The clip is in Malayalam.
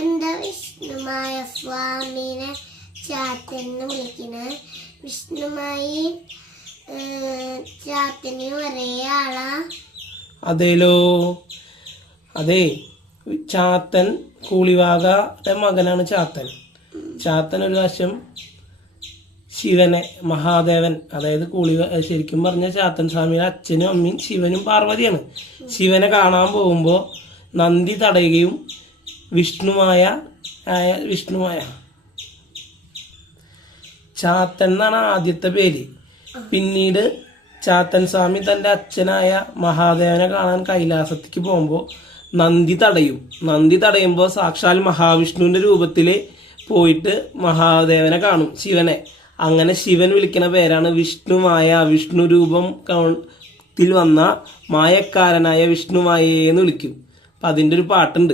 എന്താ വിഷ്ണുമായ സ്വാമിനെ ചാത്തന്ന് വിളിക്കുന്നത്? വിഷ്ണുമായി ചാത്തന് ഒരേ ആളാ? അതേലോ, അതെ. ചാത്തൻ കൂളിവാകയുടെ മകനാണ് ചാത്തൻ. ചാത്തൻ ഒരു വശം ശിവനെ, മഹാദേവൻ, അതായത് ശരിക്കും പറഞ്ഞ ചാത്തൻ സ്വാമിയുടെ അച്ഛനും അമ്മയും ശിവനും പാർവതിയാണ്. ശിവനെ കാണാൻ പോകുമ്പോൾ നന്ദി തടയുകയും വിഷ്ണുമായ ചാത്തൻ എന്നാണ് ആദ്യത്തെ പേര്. പിന്നീട് ചാത്തൻ സ്വാമി തൻ്റെ അച്ഛനായ മഹാദേവനെ കാണാൻ കൈലാസത്തേക്ക് പോകുമ്പോൾ നന്ദി തടയുമ്പോൾ സാക്ഷാൽ മഹാവിഷ്ണുവിൻ്റെ രൂപത്തിൽ പോയിട്ട് മഹാദേവനെ കാണും, ശിവനെ. അങ്ങനെ ശിവൻ വിളിക്കുന്ന പേരാണ് വിഷ്ണുമായ. വിഷ്ണു രൂപത്തിൽ വന്ന മായക്കാരനായ വിഷ്ണുമായേന്ന് വിളിക്കും. അപ്പം അതിൻ്റെ ഒരു പാട്ടുണ്ട്.